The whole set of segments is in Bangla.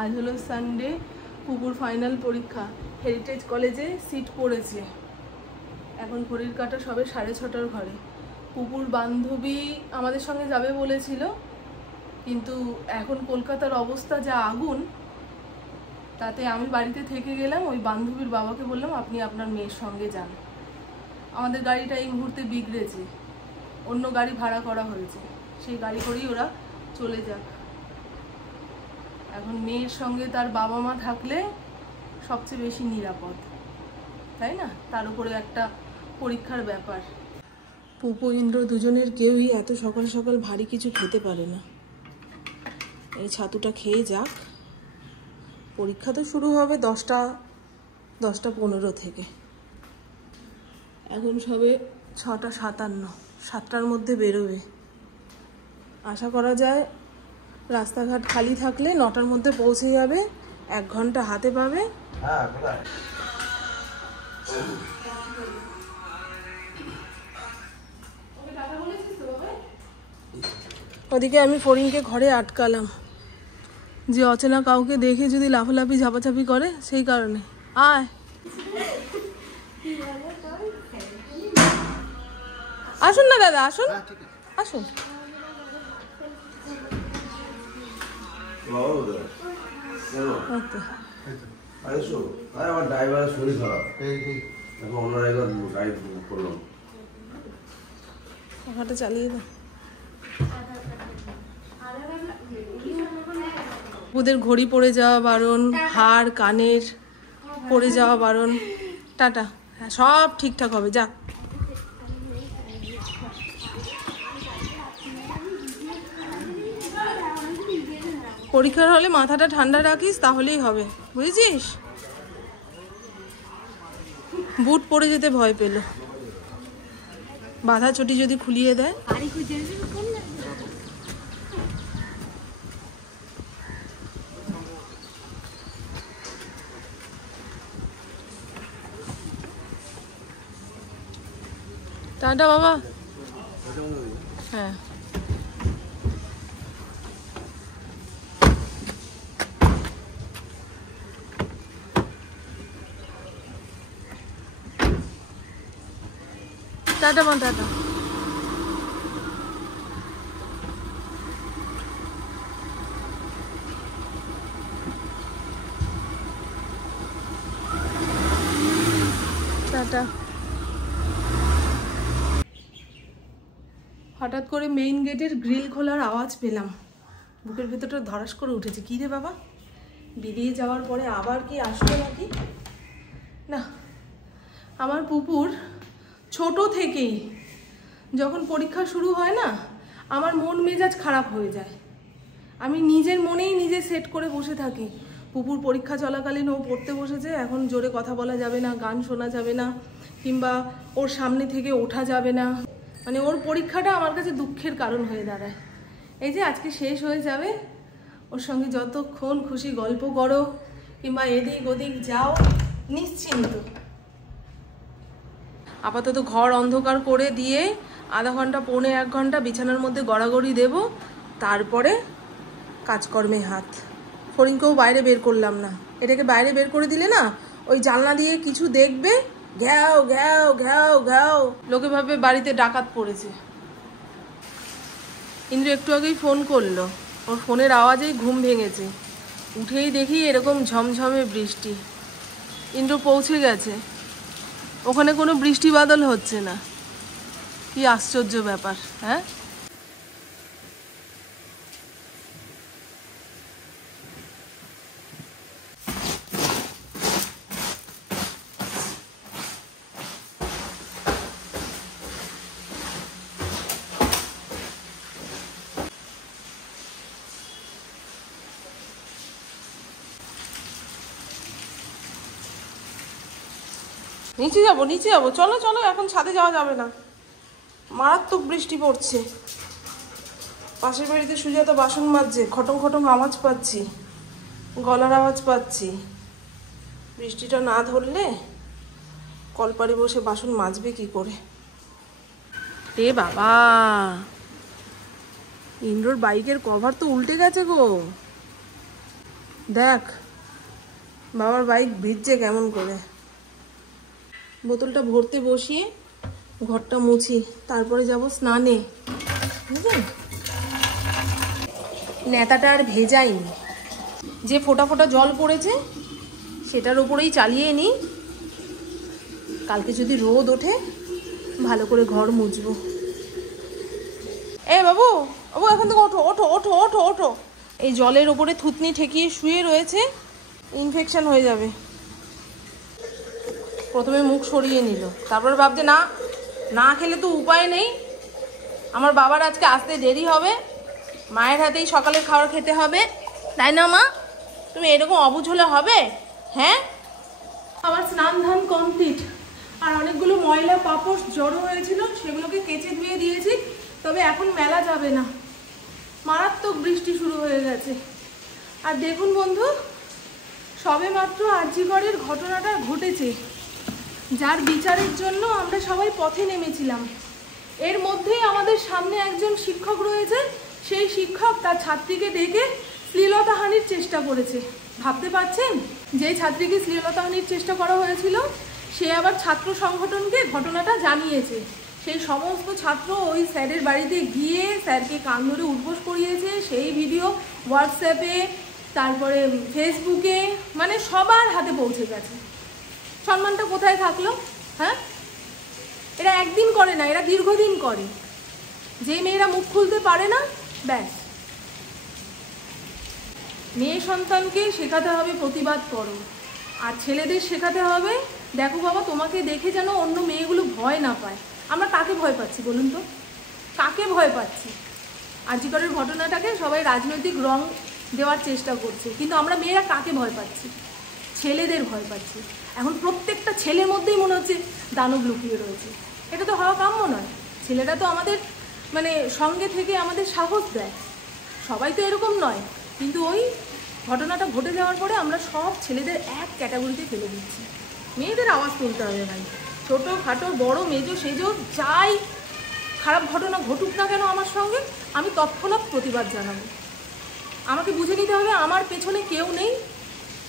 আজ হলো সানডে, পুকুর ফাইনাল পরীক্ষা, হেরিটেজ কলেজে সিট পড়েছে। এখন ঘড়ির কাঁটা সবে 6:30 ঘরে। পুকুর বান্ধবী আমাদের সঙ্গে যাবে বলেছিল, কিন্তু এখন কলকাতার অবস্থা যা আগুন, তাতে আমি বাড়িতে থেকে গেলাম। ওই বান্ধবীর বাবাকে বললাম আপনি আপনার মেয়ের সঙ্গে যান। আমাদের গাড়িটা এই মুহূর্তে বিগড়েছে, অন্য গাড়ি ভাড়া করা হয়েছে, সেই গাড়ি করেই ওরা চলে যাক। এখন মেয়ের সঙ্গে তার বাবা মা থাকলে সবচেয়ে বেশি নিরাপদ, তাই না? তার উপরে একটা পরীক্ষার ব্যাপার। পুপু ইন্দ্র দুজনের কেউই এত সকাল সকাল ভারী কিছু খেতে পারে না। এই ছাতুটা খেয়ে যাক। পরীক্ষা তো শুরু হবে 10টা 15 থেকে। এখন সবে 6:57, 7টার মধ্যে বেরোবে। আশা করা যায় রাস্তাঘাট খালি থাকলে 9টার মধ্যে পৌঁছে যাবে, 1 ঘন্টা হাতে পাবে। ওদিকে আমি ফরিনকে ঘরে আটকালাম, যে অচেনা কাউকে দেখে যদি লাফালাফি ঝাপাঝাপি করে, সেই কারণে। আয়, আসুন না দাদা, আসুন আসুন। আমার ড্রাইভারের শরীর খারাপ, হাঁটা চালিয়ে দাও। ওদের ঘড়ি পড়ে যাওয়া বারণ, হাড় কানের পড়ে যাওয়া বারণ। টাটা। হ্যাঁ, সব ঠিকঠাক হবে, যা। পরীক্ষার হলে মাথাটা ঠান্ডা রাখিস, তাহলেই হবে, বুঝেছিস? বুট পরে যেতে ভয় পেল, বাধা চটি যদি খুলিয়ে দেয়। টাটা বাবা। হ্যাঁ, টাটা মা, টাটা। টাটা। হঠাৎ করে মেইন গেটের গ্রিল খোলার আওয়াজ পেলাম, বুকের ভেতরটা ধরাস করে উঠেছে। কী রে বাবা, বেরিয়ে যাওয়ার পরে আবার কি আসবে নাকি? না, আমার পুপুর ছোট থেকেই যখন পরীক্ষা শুরু হয় না, আমার মন মেজাজ খারাপ হয়ে যায়। আমি নিজের মনেই নিজে সেট করে বসে থাকি। পুপুর পরীক্ষা চলাকালীন ও পড়তে বসেছে, এখন জোরে কথা বলা যাবে না, গান শোনা যাবে না, কিংবা ওর সামনে থেকে ওঠা যাবে না। মানে ওর পরীক্ষাটা আমার কাছে দুঃখের কারণ হয়ে দাঁড়ায়। এই যে আজকে শেষ হয়ে যাবে, ওর সঙ্গে যতক্ষণ খুশি গল্প করো কিংবা এদিক ওদিক যাও, নিশ্চিন্ত। আপাতত ঘর অন্ধকার করে দিয়ে আধা ঘন্টা 1.25 ঘন্টা বিছানার মধ্যে গড়াগড়ি দেব, তারপরে কাজকর্মে হাত। ফরিনকেও বাইরে বের করলাম না। এটাকে বাইরে বের করে দিলে না, ওই জানলা দিয়ে কিছু দেখবে, ঘ্যাও ঘ্যাও ঘ্যাও ঘ্যাও, লোকে ভাবে বাড়িতে ডাকাত পড়েছে। ইন্দ্র একটু আগেই ফোন করলো, ওর ফোনের আওয়াজেই ঘুম ভেঙেছে। উঠেই দেখি এরকম ঝমঝমে বৃষ্টি। ইন্দ্র পৌঁছে গেছে, ওখানে কোনো বৃষ্টি বাদল হচ্ছে না। কি আশ্চর্য ব্যাপার, হ্যাঁ? নিচে যাবো, নিচে যাবো, চলো চলো, এখন ছাদে যাওয়া যাবে না, মারাত্মক বৃষ্টি পড়ছে। পাশের বাড়িতে সুজাতা বাসন মাজছে, খটং খটং আওয়াজ পাচ্ছি, গলার আওয়াজ পাচ্ছি। বৃষ্টিটা না ধরলে কলপারে বসে বাসন মাজবে কি করে? এ বাবা, ইন্দ্রর বাইকের কভার তো উল্টে গেছে গো। দেখ বাবার বাইক ভিজছে কেমন করে। বোতলটা ভরতে বসিয়ে ঘরটা মুছি, তারপরে যাব স্নানে। বুঝলেন, নেতাটা আর ভেজাইনি, যে ফোঁটা ফোঁটা জল পড়েছে সেটার উপরেই চালিয়ে নিই। কালকে যদি রোদ ওঠে ভালো করে ঘর মুছবো। এ বাবু, বাবু এখান থেকে ওঠো ওঠো ওঠো ওঠো ওঠো। এই জলের ওপরে থুতনি ঠেকিয়ে শুয়ে রয়েছে, ইনফেকশন হয়ে যাবে। প্রথমে মুখ সরিয়ে নিল, তারপরে ভাবছে না না খেলে তো উপায় নেই, আমার বাবার আজকে আসতে দেরি হবে, মায়ের হাতেই সকালের খাবার খেতে হবে, তাই না মা? তুমি এরকম অবুঝ হলে হবে? হ্যাঁ, আমার স্নান ধান কমপ্লিট, আর অনেকগুলো ময়লা পাপড় জড়ো হয়েছিল, সেগুলোকে কেচে ধুয়ে দিয়েছি। তবে এখন মেলা যাবে না, মারাত্মক বৃষ্টি শুরু হয়ে গেছে। আর দেখুন বন্ধু, সবে মাত্র আরজিকরের ঘটনাটা ঘটেছে, যার বিচারের জন্য আমরা সবাই পথে নেমেছিলাম। এর মধ্যেই আমাদের সামনে একজন শিক্ষক রয়েছে, সেই শিক্ষক তার ছাত্রীকে ডেকে শ্লীলতাহানির চেষ্টা করেছে। ভাবতে পারছেন, যে ছাত্রীকে শ্লীলতাহানির চেষ্টা করা হয়েছিল সে আবার ছাত্র সংগঠনকে ঘটনাটা জানিয়েছে। সেই সমস্ত ছাত্র ওই স্যারের বাড়িতে গিয়ে স্যারকে কান ধরে উঠবোস করিয়েছে। সেই ভিডিও হোয়াটসঅ্যাপে, তারপরে ফেসবুকে, মানে সবার হাতে পৌঁছে গেছে। সম্মানটা কোথায় থাকলো? হ্যাঁ, এরা একদিন করে না, এরা দীর্ঘদিন করে। যে মেয়েরা মুখ খুলতে পারে না, ব্যাস, মেয়ে সন্তানকে শেখাতে হবে প্রতিবাদ করো, আর ছেলেদের শেখাতে হবে দেখো বাবা, তোমাকে দেখে যেন অন্য মেয়েগুলো ভয় না পায়। আমরা কাকে ভয় পাচ্ছি বলুন তো? কাকে ভয় পাচ্ছি? আরজিকরের ঘটনাটাকে সবাই রাজনৈতিক রং দেওয়ার চেষ্টা করছে, কিন্তু আমরা মেয়েরা কাকে ভয় পাচ্ছি? ছেলেদের ভয় পাচ্ছি। এখন প্রত্যেকটা ছেলের মধ্যেই মনে হচ্ছে দানব লুকিয়ে রয়েছে। এটা তো হওয়া কাম্য নয়। ছেলেরা তো আমাদের মানে সঙ্গে থেকে আমাদের সাহস দেয়, সবাই তো এরকম নয়। কিন্তু ওই ঘটনাটা ঘটে যাওয়ার পরে আমরা সব ছেলেদের এক ক্যাটাগরিতে ফেলে দিচ্ছি। মেয়েদের আওয়াজ তুলতে হবে ভাই, ছোটো খাটো বড় মেজো সেজো যাই খারাপ ঘটনা ঘটুক না কেন আমার সঙ্গে, আমি তৎক্ষণাৎ প্রতিবাদ জানাবো। আমাকে বুঝে নিতে হবে আমার পেছনে কেউ নেই,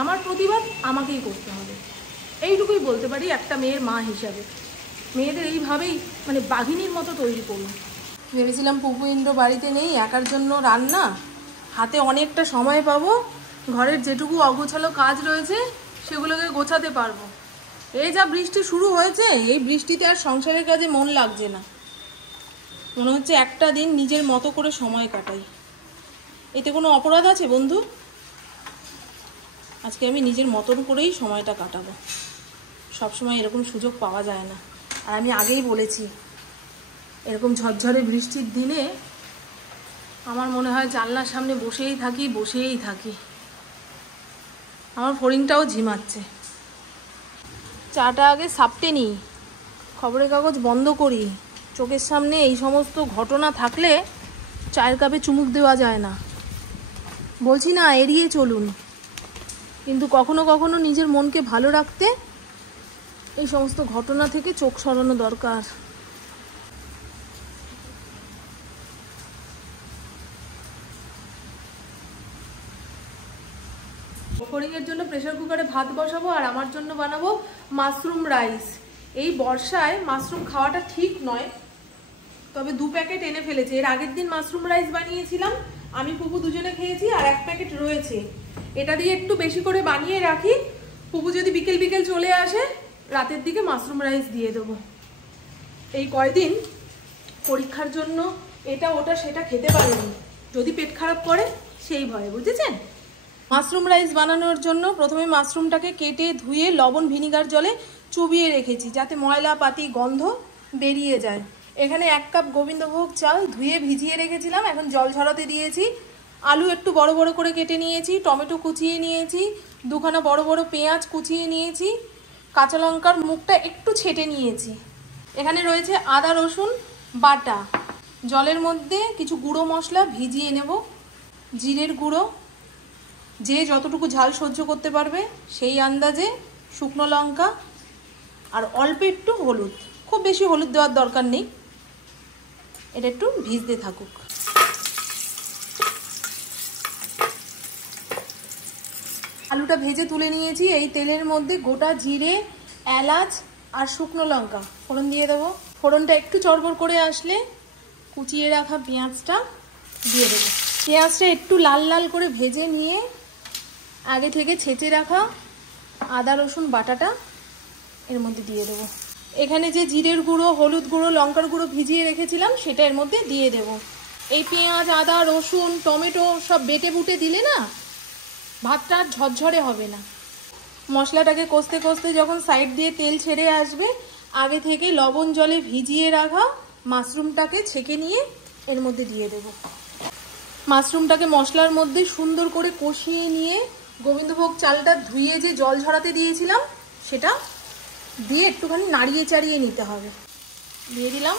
আমার প্রতিবাদ আমাকেই করতে হবে। এইটুকুই বলতে পারি একটা মেয়ের মা হিসাবে। মেয়েদের এইভাবেই মানে বাঘিনীর মতো তৈরি করুন। ভেবেছিলাম পুপু ইন্দ্র বাড়িতে নেই, একার জন্য রান্না, হাতে অনেকটা সময় পাবো, ঘরের যেটুকু অগোছালো কাজ রয়েছে সেগুলোকে গোছাতে পারবো। এই যা বৃষ্টি শুরু হয়েছে, এই বৃষ্টিতে আর সংসারের কাজে মন লাগছে না। মনে হচ্ছে একটা দিন নিজের মতো করে সময় কাটাই। এতে কোনো অপরাধ আছে বন্ধু? আজকে আমি নিজের মতন করেই সময়টা কাটাবো। সবসময় এরকম সুযোগ পাওয়া যায় না। আর আমি আগেই বলেছি, এরকম ঝরঝরে বৃষ্টির দিনে আমার মনে হয় জানলার সামনে বসেই থাকি। আমার ফড়িংটাও ঝিমাচ্ছে। চাটা আগে সাপটে নিই, খবরের কাগজ বন্ধ করি। চোখের সামনে এই সমস্ত ঘটনা থাকলে চায়ের কাপে চুমুক দেওয়া যায় না। বলছি না এড়িয়ে চলুন, কিন্তু কখনো কখনো নিজের মনকে ভালো রাখতে এই সমস্ত ঘটনা থেকে চোখ সরানো দরকার। ফড়িংয়ের জন্য প্রেসার কুকারে ভাত বসাবো, আর আমার জন্য বানাবো মাশরুম রাইস। এই বর্ষায় মাশরুম খাওয়াটা ঠিক নয়, তবে 2 প্যাকেট এনে ফেলেছি। এর আগের দিন মাশরুম রাইস বানিয়েছিলাম, আমি পুপু দুজনে খেয়েছি, আর 1 প্যাকেট রয়েছে। এটা দিয়ে একটু বেশি করে বানিয়ে রাখি, পুপু যদি বিকেল বিকেল চলে আসে রাতের দিকে মাশরুম রাইস দিয়ে দেবো। এই কয়দিন পরীক্ষার জন্য এটা ওটা সেটা খেতে পারিনি, যদি পেট খারাপ করে সেই ভয়ে, বুঝেছেন? মাশরুম রাইস বানানোর জন্য প্রথমে মাশরুমটাকে কেটে ধুয়ে লবণ ভিনিগার জলে চুবিয়ে রেখেছি, যাতে ময়লা পাতি গন্ধ বেরিয়ে যায়। এখানে 1 কাপ গোবিন্দভোগ চাল ধুয়ে ভিজিয়ে রেখেছিলাম, এখন জল ঝরাতে দিয়েছি। আলু একটু বড় বড় করে কেটে নিয়েছি, টমেটো কুচিয়ে নিয়েছি, 2খানা বড় বড় পেঁয়াজ কুচিয়ে নিয়েছি, কাঁচা লঙ্কার মুখটা একটু ছেটে নিয়েছি। এখানে রয়েছে আদা রসুন বাটা। জলের মধ্যে কিছু গুঁড়ো মশলা ভিজিয়ে নেব, জিরের গুঁড়ো, যে যতটুকু ঝাল সহ্য করতে পারবে সেই আন্দাজে, শুকনো লঙ্কা, আর অল্প একটু হলুদ। খুব বেশি হলুদ দেওয়ার দরকার নেই, এটা একটু ভিজতে থাকুক। আলুটা ভেজে তুলে নিয়েছি। এই তেলের মধ্যে গোটা জিরে, এলাচ আর শুকনো লঙ্কা ফোড়ন দিয়ে দেবো। ফোড়নটা একটু চড়বড় করে আসলে কুচিয়ে রাখা পেঁয়াজটা দিয়ে দেবো। পেঁয়াজটা একটু লাল লাল করে ভেজে নিয়ে আগে থেকে ছেঁচে রাখা আদা রসুন বাটাটা এর মধ্যে দিয়ে দেবো। এখানে যে জিরের গুঁড়ো, হলুদ গুঁড়ো, লঙ্কার গুঁড়ো ভিজিয়ে রেখেছিলাম সেটা এর মধ্যে দিয়ে দেবো। এই পেঁয়াজ, আদা, রসুন, টমেটো সব বেটে বুটে দিলে না ভাতটা ঝরঝরে হবে না। মশলাটাকে কষতে কষতে যখন সাইড দিয়ে তেল ছেড়ে আসবে, আগে থেকে লবণ জলে ভিজিয়ে রাখা মাশরুমটাকে ছেঁকে নিয়ে এর মধ্যে দিয়ে দেব। মাশরুমটাকে মশলার মধ্যে সুন্দর করে কষিয়ে নিয়ে গোবিন্দভোগ চালটা ধুয়ে যে জল ঝরাতে দিয়েছিলাম সেটা দিয়ে একটুখানি নাড়িয়ে চাড়িয়ে নিতে হবে। দিয়ে দিলাম।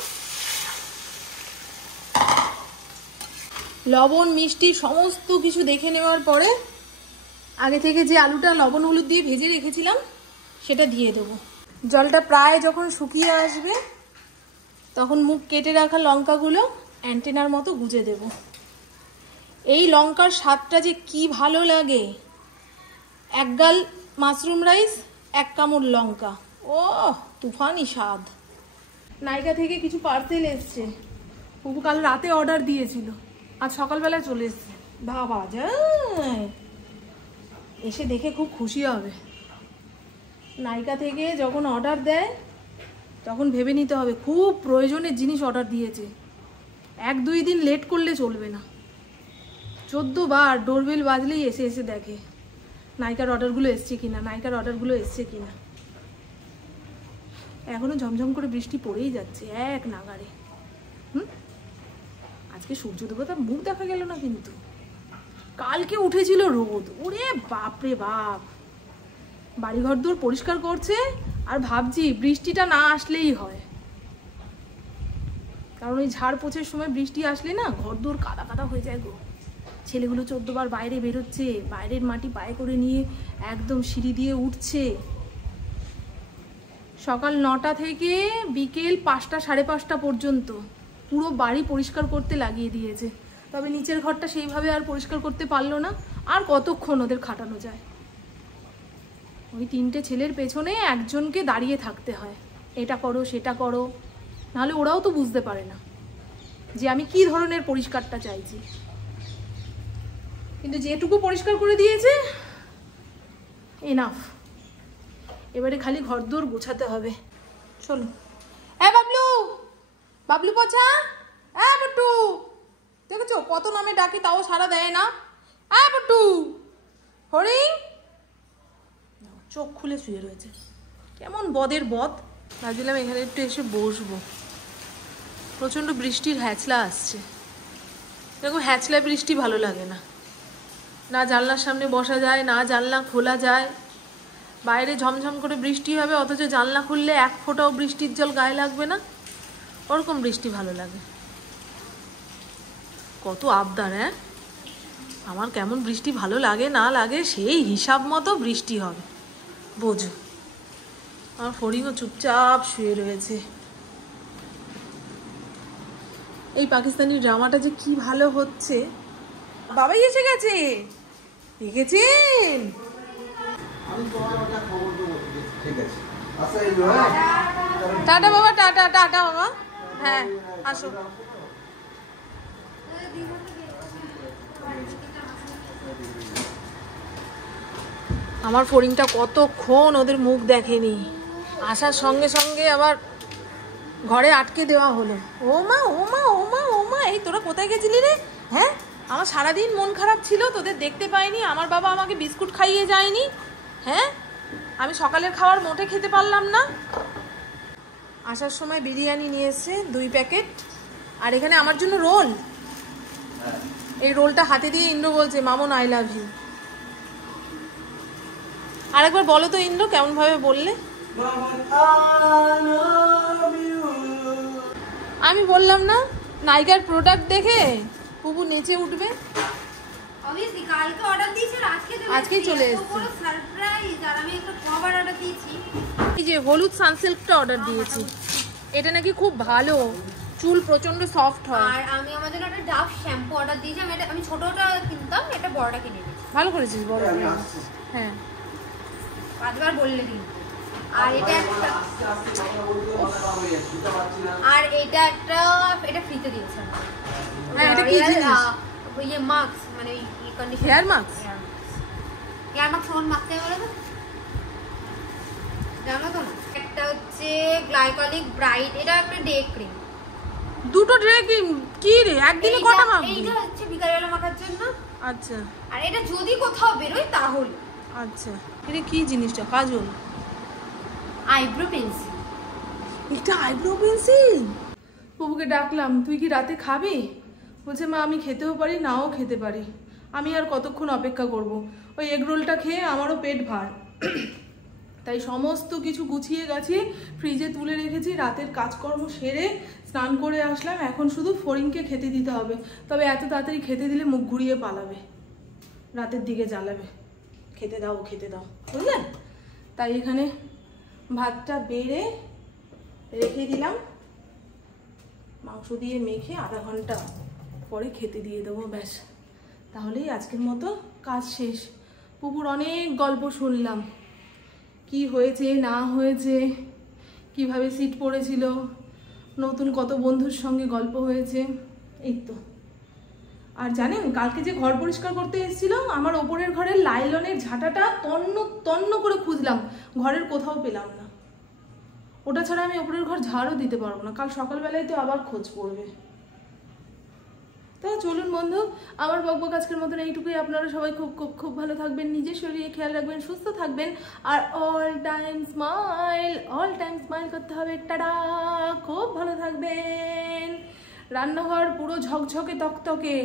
লবণ মিষ্টি সমস্ত কিছু দেখে নেওয়ার পরে আগে থেকে যে আলুটা লবণ হলুদ দিয়ে ভেজে রেখেছিলাম সেটা দিয়ে দেবো। জলটা প্রায় যখন শুকিয়ে আসবে তখন মুখ কেটে রাখা লঙ্কাগুলো অ্যান্টেনার মতো গুজে দেব। এই লঙ্কার স্বাদটা যে কি ভালো লাগে। এক গাল মাশরুম রাইস, এক কামড় লঙ্কা, ও তুফানি স্বাদ। নাইকা থেকে কিছু পার্সেল এসছে। পুপু কাল রাতে অর্ডার দিয়েছিল, আজ সকালবেলায় চলে এসছে। বাবা যায়, এসে দেখে খুব খুশি হবে। নাইকা থেকে যখন অর্ডার দেয় তখন ভেবে নিতে হবে খুব প্রয়োজনের জিনিস অর্ডার দিয়েছে। 1-2 দিন লেট করলে চলবে না। 14 বার ডোরবেল বাজলেই এসে এসে দেখে নাইকার অর্ডারগুলো এসছে কিনা, নাইকার অর্ডারগুলো এসছে কিনা। এখনো ঝমঝম করে বৃষ্টি পড়েই যাচ্ছে এক নাগাড়ে। আজকে সূর্য দেবতার মুখ দেখা গেল না, কিন্তু কালকে উঠেছিল রোদ। ওরে বাপরে বাপ, বাড়িঘর দূর পরিষ্কার করছে আর ভাবছি বৃষ্টিটা না আসলেই হয়। কারণ ওই ঝাড় পোছের সময় বৃষ্টি আসলে না ঘর দূর কাদা কাদা হয়ে যায় গো। ছেলেগুলো 14 বার বাইরে বেরোচ্ছে, বাইরের মাটি পায়ে করে নিয়ে একদম সিঁড়ি দিয়ে উঠছে। সকাল 9টা থেকে বিকেল 5টা 5:30 পর্যন্ত পুরো বাড়ি পরিষ্কার করতে লাগিয়ে দিয়েছে। তবে নিচের ঘরটা সেইভাবে আর পরিষ্কার করতে পারলো না। আর কতক্ষণ ওদের খাটানো যায়। ওই 3টে ছেলের পেছনে একজনকে দাঁড়িয়ে থাকতে হয়, এটা করো সেটা করো, নাহলে ওরাও তো বুঝতে পারে না যে আমি কি ধরনের পরিষ্কারটা চাইছি। কিন্তু যেটুকু পরিষ্কার করে দিয়েছে এনাফ। এবারে খালি ঘরদোর গোছাতে হবে। চলো। বাবলু, বাবলু পচা, বট্টু, দেখেছো কত নামে ডাকি তাও সাড়া দেয় না। বট্টু, হরিং, চোখ খুলে শুয়ে রয়েছে, কেমন বদের বদ। ভাবছিলাম এখানে একটু এসে বসবো। প্রচণ্ড বৃষ্টির হ্যাচলা আসছে। এরকম হ্যাচলা বৃষ্টি ভালো লাগে না। না জানলার সামনে বসা যায়, না জানলা খোলা যায়। বাইরে ঝমঝম করে বৃষ্টি হবে, অথচ জানলা খুললে এক ফোঁটাও বৃষ্টির জল গায়ে লাগবে না। ওরকম বৃষ্টি ভালো লাগে। কত আবদার। আমার কেমন বৃষ্টি ভালো লাগে না লাগে সেই হিসাব মতো বৃষ্টি হবে, বোঝো। আমার ফড়িংও চুপচাপ শুয়ে রয়েছে। এই পাকিস্তানি ড্রামাটা যে কি ভালো হচ্ছে। বাবাই এসে গেছে, দেখেছেন? টাটা বাবা, টাটা টাটা বাবা। হ্যাঁ আসো। আমার ফড়িংটা কতক্ষণ ওদের মুখ দেখেনি। আসার সঙ্গে সঙ্গে আবার ঘরে আটকে দেওয়া হলো। ও মা ও মা ও মা ও মা, এই তোরা কোথায় গেছিলি রে? হ্যাঁ, আমার সারাদিন মন খারাপ ছিল, তোদের দেখতে পাইনি। আমার বাবা আমাকে বিস্কুট খাইয়ে যায়নি। হ্যাঁ, আমি সকালের খাবার মোটে খেতে পারলাম না। আসার সময় বিরিয়ানি নিয়ে এসছে 2 প্যাকেট, আর এখানে আমার জন্য রোল। এই রোলটা হাতে দিয়ে ইন্দ্র বলছে, মামন আই লাভ ইউ। আরেকবার বলো তো ইন্দ্র, কেমন ভাবে বললে? আমি বললাম না, নাইকার প্রোডাক্ট দেখে পুপু নেচে উঠবে। আজকেই চলে এসেছে। এই যে হলুদ সানসিল্কটা অর্ডার দিয়েছি, এটা নাকি খুব ভালো, চুল প্রচন্ড সফট হয়। আর আমি আমার জন্য একটা ডাভ শ্যাম্পু অর্ডার দিয়েছি। আমি ছোটটা কিনতাম, এটা বড়টা কিনে দিয়েছি। ভালো করেছিস, বড়। হ্যাঁ 5 বার বললে দিন। আর এটা একটা এটা ফ্রিতে দিয়েছে। হ্যাঁ এটা কি জিনিস? ইয়ে মাস্ক, মানে এই condition hair mask. Hair mask কোন মাস্ক বলে তো জানো তো না? একটা হচ্ছে গ্লাইকলিক ব্রাইট, এটা একটা ডে ক্রিম। দুটো ডে ক্রিম কি রে একদিনে কটা মাখবি? এইটা হচ্ছে বিকালবেলা মাখার জন্য। আচ্ছা। আর এটা যদি কোথাও বেরোয় তাহলে। আচ্ছা এটা কি জিনিসটা? কাজল, আইব্রো পেন্সিল। এটা আইব্রো পেন্সিল। বাবুকে ডাকলাম, তুই কি রাতে খাবি? বলছে মা আমি খেতেও পারি নাও খেতে পারি, আমি আর কতক্ষণ অপেক্ষা করব। ওই এগ রোলটা খেয়ে আমারও পেট ভার, তাই সমস্ত কিছু গুছিয়ে গাছিয়ে ফ্রিজে তুলে রেখেছি। রাতের কাজকর্ম সেরে স্নান করে আসলাম, এখন শুধু ফড়িংকে খেতে দিতে হবে। তবে এত তাড়াতাড়ি খেতে দিলে মুখ ঘুরিয়ে পালাবে, রাতের দিকে জ্বালাবে। খেতে দাও খেতে দাও, বুঝলেন? তাই এখানে ভাতটা বেড়ে রেখে দিলাম, মাংস দিয়ে মেখে আধা ঘন্টা পরে খেতে দিয়ে দেবো, ব্যাস। তাহলেই আজকের মতো কাজ শেষ। পুকুর অনেক গল্প শুনলাম, কি হয়েছে না হয়েছে, কিভাবে সিট পড়েছিল, নতুন কত বন্ধুর সঙ্গে গল্প হয়েছে, এই তো। আর জানেন কালকে যে ঘর পরিষ্কার করতে এসেছিল, আমার ওপরের ঘরের লাইলনের ঝাঁটাটা তন্ন তন্ন করে খুঁজলাম, ঘরের কোথাও পেলাম না। ওটা ছাড়া আমি ওপরের ঘর ঝাড়ও দিতে পারবো না, কাল সকালবেলায় তো আবার খোঁজ পড়বে। তা চলুন বন্ধু, আমার বকবক আজকের মতন এইটুকুই। আপনারা সবাই খুব খুব খুব ভালো থাকবেন, নিজের শরীরে খেয়াল রাখবেন, সুস্থ থাকবেন, আর অল টাইম স্মাইল করতে হবে। টাটা, খুব ভালো থাকবেন। রান্নাঘর পুরো ঝকঝকে তকতকে।